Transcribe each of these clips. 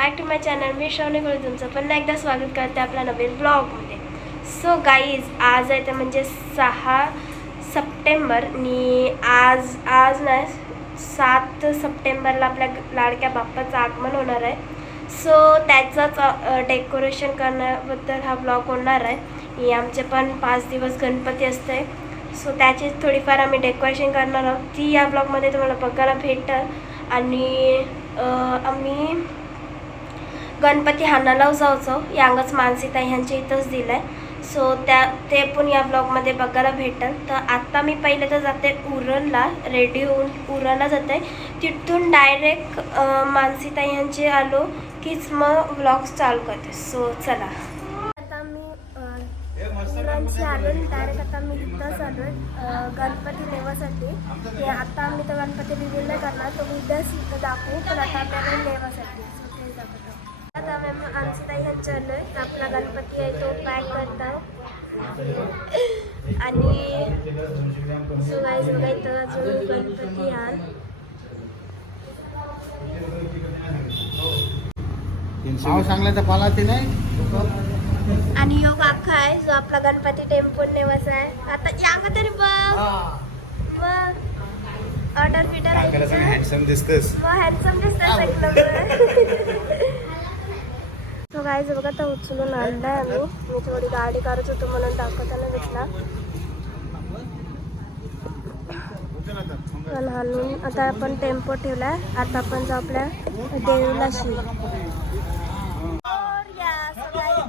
Back to my channel. मी श्रावणी गोळे तुमचं पुन्हा एकदा स्वागत करते आपल्या नवीन ब्लॉगमध्ये. सो गाईज, आज आहे ते म्हणजे 6 सप्टेंबर आणि आज नाही 7 सप्टेंबरला आपल्या लाडक्या बाप्पाचं आगमन होणार आहे. सो त्याचंच डेकोरेशन करण्याबद्दल हा ब्लॉग होणार आहे. आमचे पण 5 दिवस गणपती असते. सो त्याची थोडीफार आम्ही डेकोरेशन करणार आहोत. ती या ब्लॉगमध्ये तुम्हाला बघायला भेटेल. आणि आम्ही गणपती हाणाला जायचो यांगच मानसीताई ह्यांच्या इथंच दिलं आहे. सो ते पण या ब्लॉगमध्ये बघायला भेटेल. तर आत्ता मी पहिले तर जाते उरणला, रेडी होऊन उरणला जाते. तिथून डायरेक्ट मानसीताई ह्यांचे आलो कीच मग ब्लॉग्स चालू करते. सो चला, आता मी उरणची आलो आणि डायरेक्ट आता मी इथंच आलो आहे गणपती नेवासाठी. आता आम्ही तर गणपती रिव्हील नाही करणार, तो उद्याच इथं दाखवू, पण आता आपल्याला नेवासाठी ते दाखवतो. आता आम्ही मानसीताई ह्यांच्या आलो आहे. आपला गणपती आहे तो पॅक करता आणि सुगाई तर अजून गणपती आण नाव सांगल्याचा पालाचे नाही. आणि योग अख्खा आहे जो आपला गणपती टेम्पो नेवाचा आहे. आता या तरी बघ ऑर्डर फिटर आहे. हँडसम दिसतेस. हँडसम दिसतंय एकदम. तो गाईज बघा तर उचलून आणलाय आम्ही. मी थोडी गाडी करत होतो म्हणून दाखवताना भेटला. पण हालून आता आपण टेम्पो ठेवलाय. आता आपण जाऊ आपल्या देवीलाशी.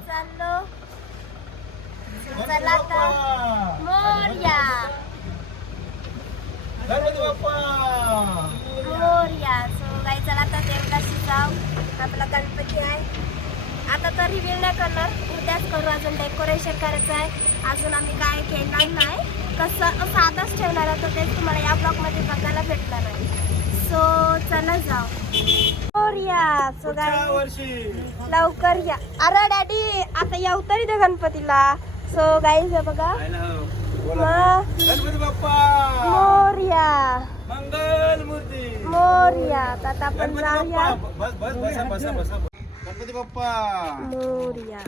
चाललो चला आता मोरया मोरया. सो गाई चला आता देवीलाशी जाऊ. आपला गणपती आहे. आता तर रिव्हील नाही करणार, उद्याच करू. अजून डेकोरेशन करायचं आहे. अजून आम्ही काय केणार नाही, कसं साधंच ठेवणार आहे. तर तेच तुम्हाला या ब्लॉगमध्ये बघायला भेटणार आहे. सो चला जाऊ या. सो गाई लवकर या. अरे डॅडी आता येऊ तरी दे गणपतीला. सो गाईज बघा मोरया मोरया. आता आपण जाऊया गणपती बाप्पा मोरया.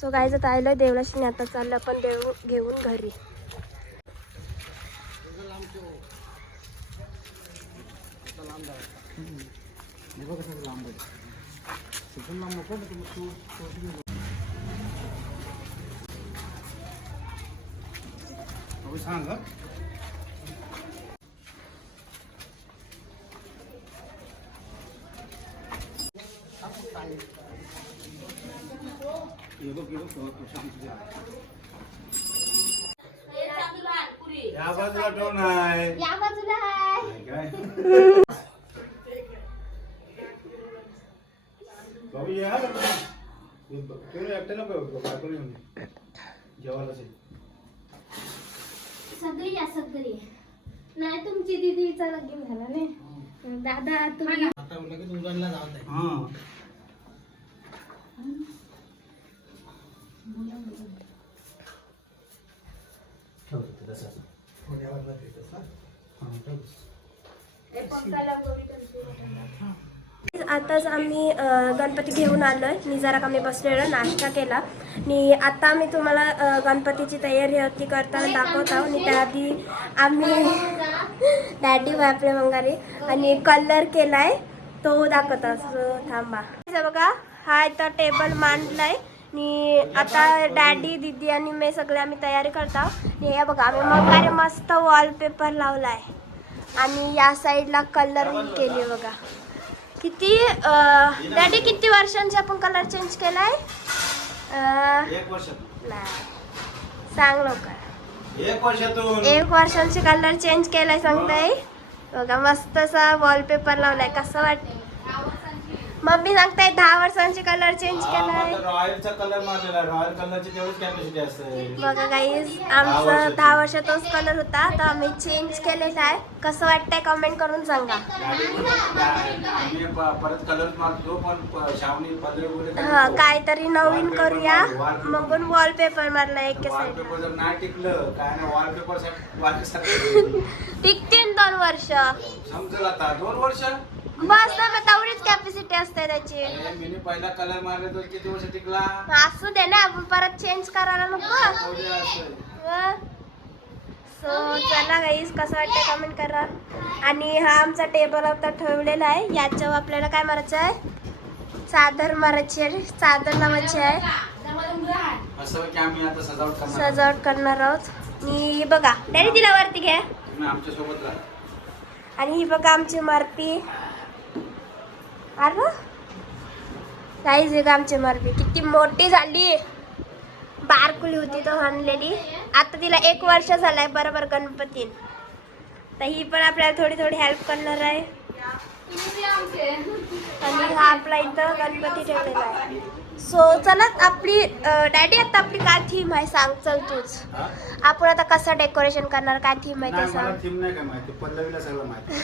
सो गाईज आता आलोय देवळाशी. आता चाललं आपण देव घेऊन घरी. सांग या बाजूला ठेवून आहे. या बाजूला काय बाबू ये हा तुम्ही एकटे नको बायकोला घेऊन जेवायला सगळी या सगळी. नाही तुमची दीदीचा लगीन झाला नाही दादा. तुम्ही आता लगेच उरणला जात आहे. हां आताच आम्ही गणपती घेऊन आलोय. मी जरा कमी बसलेलो, नाश्ता केला आणि आता आम्ही तुम्हाला गणपतीची तयारी होती करताना दाखवत आहोत. आणि त्याआधी आम्ही डॅडी वापरे मंगारी आणि कलर केलाय तो दाखवत आहोत. थांबा बघा, हा इथं टेबल मांडलाय आणि आता डॅडी दीदी आणि मी सगळे आम्ही तयारी करतो. हे बघा आम्ही मंगारी मस्त वॉलपेपर लावलाय आणि या साईडला कलरिंग केली. बघा किती डॅडी किती वर्षांचे आपण कलर चेंज केलाय? 1 वर्ष नाही सांग लवकर. 1 वर्षातून 1 वर्षांचे कलर चेंज केलाय सांगताय. बघा मस्त असा वॉलपेपर लावलाय. कसं वाटत? मम्मी सांगताय 10 वर्षांचे कलर चेंज केलाय. रॉयलचा कलर मारलेला. रॉयल कलरची तेवढीच कॅपॅसिटी असते. बघा गाईज आमचा 10 वर्ष तोच कलर होता, तर आम्ही चेंज केलेला आहे. कसं वाटतंय कमेंट करून सांगा. परत कलर मारतो पण शावणी पदरे हा काहीतरी नवीन करूया मग वॉलपेपर मारला एक साईड. वॉलपेपर जर नाही टिकलं काय नाही वॉलपेपर टिकतील 2 वर्ष. समजेल आता 2 वर्ष बस ना मग तेवढीच कॅपॅसिटी असते त्याची. अरे, मीने पहिला कलर मारले तो किती वर्ष टिकला. असू दे ना, आपण परत चेंज करायला नको. थोडी असं. सो चला गाईस, कसं वाटतं कमेंट करा. आणि हा आमचा टेबल आता ठेवलेला आहे. याच्यावर आपल्याला काय मारायचं आहे, चादर मारायची आहे, चादर लावायची आहे. असं की आम्ही आता सजावट करणार आहोत. आणि ही बघा डॅडी, तिला वरती घ्या. तुम्ही आमच्या सोबत राहा. आणि ही बघा आमची मारती. अरे गाईस, ही आमची मारती किती मोठी झाली. बारकुली होती तो आणलेली, आता तिला 1 वर्ष झालाय बरोबर गणपती. तर ही पण आपल्याला थोडी थोडी हेल्प करणार आहे. आणि हा आपला इथं गणपती ठेवलेला आहे. सो चला, आपली डॅडी आता आपली काय थीम आहे सांग, चल तूच. हा? आपण आता कसं डेकोरेशन करणार, काय थीम आहे ते नाही, मला सांग. थीम नाही काय माहिती, पल्लवीला सगळं माहिती.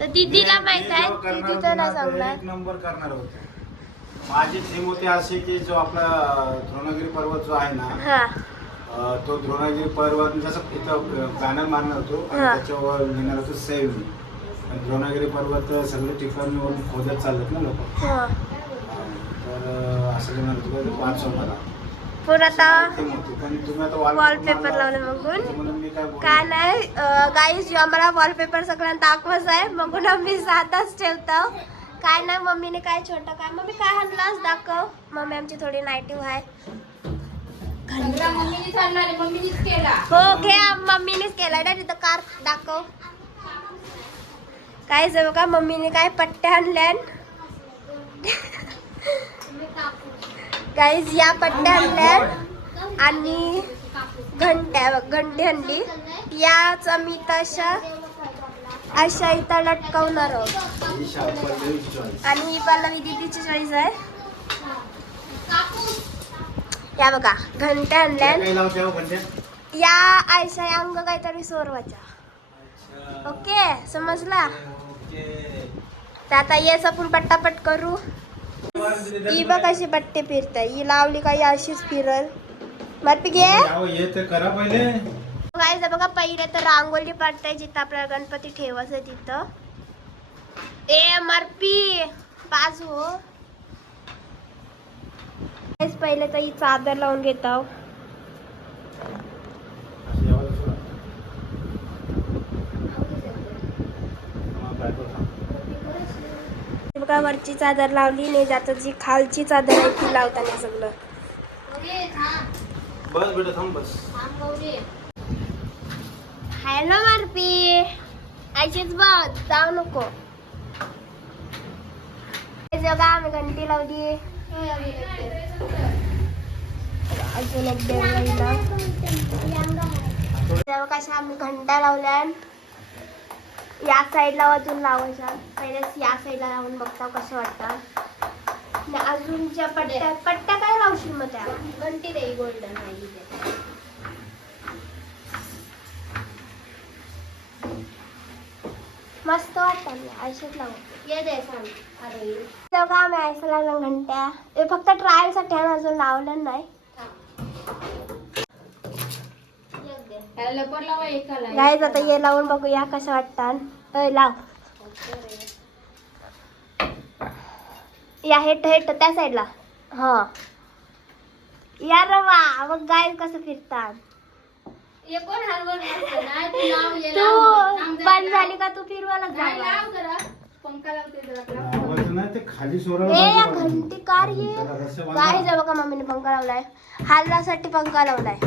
तर दीदीला माहित आहे, दीदी तर नाही सांगणार. एक नंबर करणार होते. माझी थीम होती अशी की जो आपला द्रोणगिरी पर्वत जो आहे ना, हा तो द्रोणगिरी पर्वत जसं इथं बॅनर मारणार होतो आणि हा. त्याच्यावर लिहिणार होतो सेव्ह मी. पण द्रोणगिरी पर्वत सगळे ठिकाणवरून खोदत चाललेत ना लोक. हा. तर असं लिहिणार होतो 5 मला पण आता थीम होती. पण तुम्ही आता वॉलपेपर लावले मगून म्हणून मी काय काय नाही गाईज, आम्हाला वॉलपेपर सगळ्यांना दाखवायचं आहे. मग आम्ही साधाच ठेवतो. काय नाही, मम्मीने काय छोटं काय, मम्मी काय आणलास दाखव. मम्मी आमची थोडी नाईटिव्ह आहे. हो घे, मम्मीनेच केला. डॅडी तर कार दाखव. काय जवळ का मम्मीने काय पट्ट्या आणल्या. गाईज, या पट्ट्या आणल्या आणि घंटी आणली. याच आम्ही तशा अशा इथं लटकवणार आहोत. आणि ही पल्लवी दीदीची चॉईस आहे. या बघा घंट्या आणल्या. या आयशा या अंग काहीतरी सोरवाच्या. ओके, समजला. तर आता येस आपण पट्टापट करू. ही बघ अशी बट्टे फिरताय, ही लावली काही अशीच फिरल. मरपी घे. हे करा पहिले. गाईज बघा, पहिले तर रांगोळी पाडताय जिथं आपल्याला गणपती ठेवायचं तिथं. ए मरपी पाच हो. पहिले तर ही चादर लावून घेत आहो. बघा, वरची चादर लावली नाही जात, जी खालची चादर आहे ती लावताना सगळं. बस बेटा थांब बस. हॅलो मारपी, अशीच बघ, जाऊ नको. बघा आम्ही घंटी लावली. अजून एक देवळीला कशा आम्ही घंटा लावल्या. या साईडला अजून लावायच्या. पहिले या साईडला लावून बघता कसं वाटतं. अजून ज्या पट्ट्या पट्ट्या काय लावशील मग त्या घंटी दे गोल्डन. मस्त वाटतं. मी आयशात लावू ये दे सांग. तेव्हा आम्ही आयशा लावल्या घंट्या. हे फक्त ट्रायलसाठी आहे, अजून लावलं नाही. गाईज आता ये लावून बघूया कसं वाटतं. लाव या हेट हेट त्या साईडला. हा या रवा मग गाईज कसं फिरतात. तू बंद झाली का तू फिरवायला या घंटी कार ये. गाईज बघा मम्मीने पंखा लावलाय. हालण्यासाठी पंखा लावलाय.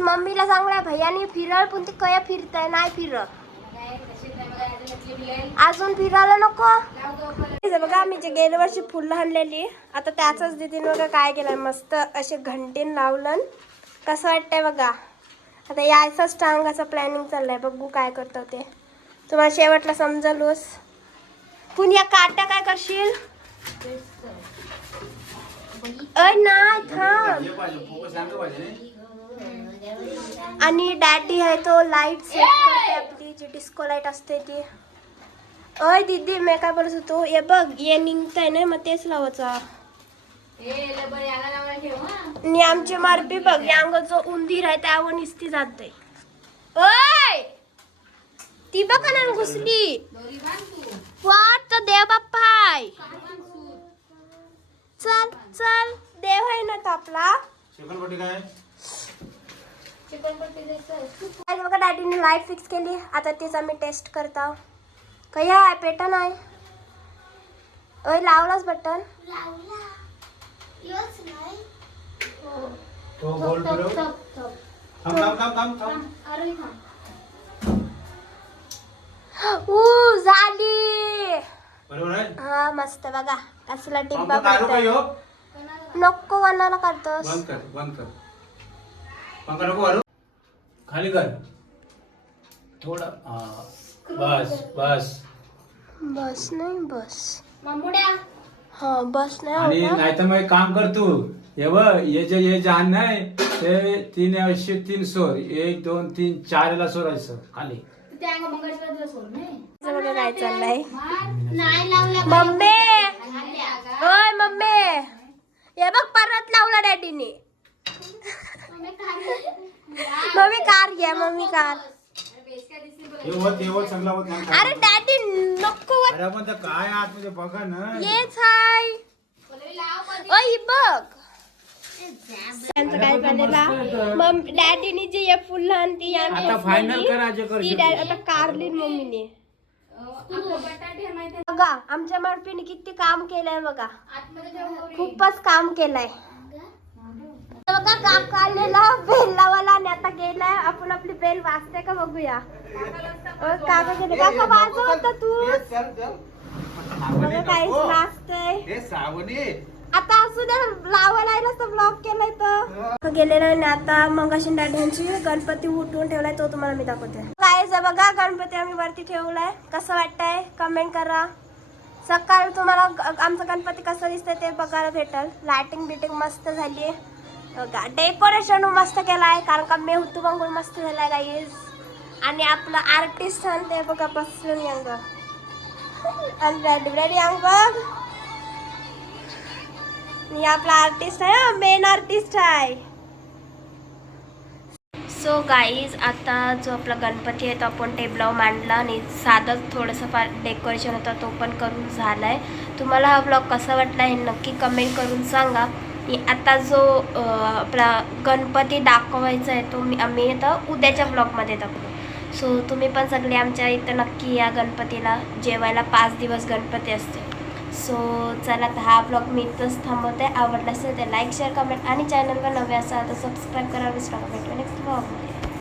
मम्मीला सांगलाय भैयानी फिरल, पण ते कया फिरताय नाही फिरत. अजून फिरायला नको. बघा आम्ही जे गेल्या वर्षी फुलं आणलेली, आता त्याच दीदीने बघा काय केलंय, मस्त असे घंटीन लावलं. कसं वाटतंय बघा. आता याचाच टांगाचा प्लॅनिंग चाललाय, बघू काय करतो ते. तुम्हाला शेवटला समजलोस. पुन्हा काटा काय करशील. नाही थांब. आणि डॅडी आहे तो लाईट सेट करते आपली, जी डिस्को लाईट असते ती. अय दीदी मी काय बोलत होतो, हे बघ ये निघताय ना, मग तेच लावायचा. आणि आमची मारपी बघ यांग जो उंदीर आहे त्यावर निसती जाते. ओय ती बघा ना घुसली. वाट देव बाप्पाय. चल चल देव आहे ना तो आपला. चिकनपट्टी काय आणि बघा डॅडीने लाईट फिक्स केली. आता तीच आम्ही टेस्ट करता. काही आहे पेटन आहे. ओय लावलाच बटन. तो गोल फिरव. थांब थांब थांब थांब थांब. झाली. बरोबर आहे. हा मस्त बघा कसला टिब्बा पंखा चालू काय हो? नको वनाला काढतोस. बंद कर बंद कर. पंखा नको वाढू. खाली कर थोडा. बस बस. बस नाही बस हा बस नाही आणि होणार. नाही तर मग एक काम कर तू. हे बघ ये जहान नाही ते 3 सोर 1 2 3 4 ला सोरायचं खाली. बघा काय चाललंय. मम्मी ओय मम्मी हे बघ परत लावला डॅडीने. मम्मी कार घ्या मम्मी कार. हे होत चांगला होत नाही. अरे डॅडी नको. अरे पण ते काय आतमध्ये बघा ना. येच हाय. ओय बघ त्यांचं काय झालेला. मग डॅडीने जे हे फुलं आणि ती आता फायनल करा जे कर. आता कारली मम्मीने. बघा आमच्या मारपीने किती काम केलंय बघा. खूपच काम केलंय. बघा काका आलेला बेल लावायला आणि आता गेलाय. आपण आपली बेल वाजते का बघूया. काका गेले. काका वाजव होता तू. बघा काहीच वाजतंय. आता असू दे लावायला नसतं ब्लॉक केलाय तर गेलेला आणि आता मग अशी डॅडींची गणपती उठवून ठेवलाय तो तुम्हाला मी दाखवते. काय बघा गणपती आम्ही वरती ठेवलाय. कसं वाटतंय कमेंट करा. सकाळ तुम्हाला आमचा गणपती कसं दिसतंय ते बघायला भेटल. लाइटिंग बिटिंग मस्त झाली. बघा डेकोरेशन मस्त केलाय कारण का मी होतो बघून मस्त झालाय गाईज. आणि आपलं आर्टिस्ट ते बघा बसून यंग आणि रेडी यंग बघ. मी आपला आर्टिस्ट आहे मेन आर्टिस्ट आहे. सो गाईज आता जो आपला गणपती आहे तो आपण टेबलावर मांडला आणि साधं थोडंसं फार डेकोरेशन होतं तो पण करून झाला आहे. तुम्हाला हा ब्लॉग कसा वाटला हे नक्की कमेंट करून सांगा. आणि आता जो आपला गणपती दाखवायचा आहे तो आम्ही आता उद्याच्या ब्लॉगमध्ये दाखवू. सो तुम्ही पण सगळे आमच्या इथं नक्की या गणपतीला. जेवायला 5 दिवस गणपती असते. सो चला आता हा ब्लॉग मी इथंच थांबवते. आवडला असेल तर लाईक शेअर कमेंट आणि चॅनलवर नवे असाल तर सबस्क्राईब करा. विसरू नका. भेटूया नेक्स्ट ब्लॉगमध्ये.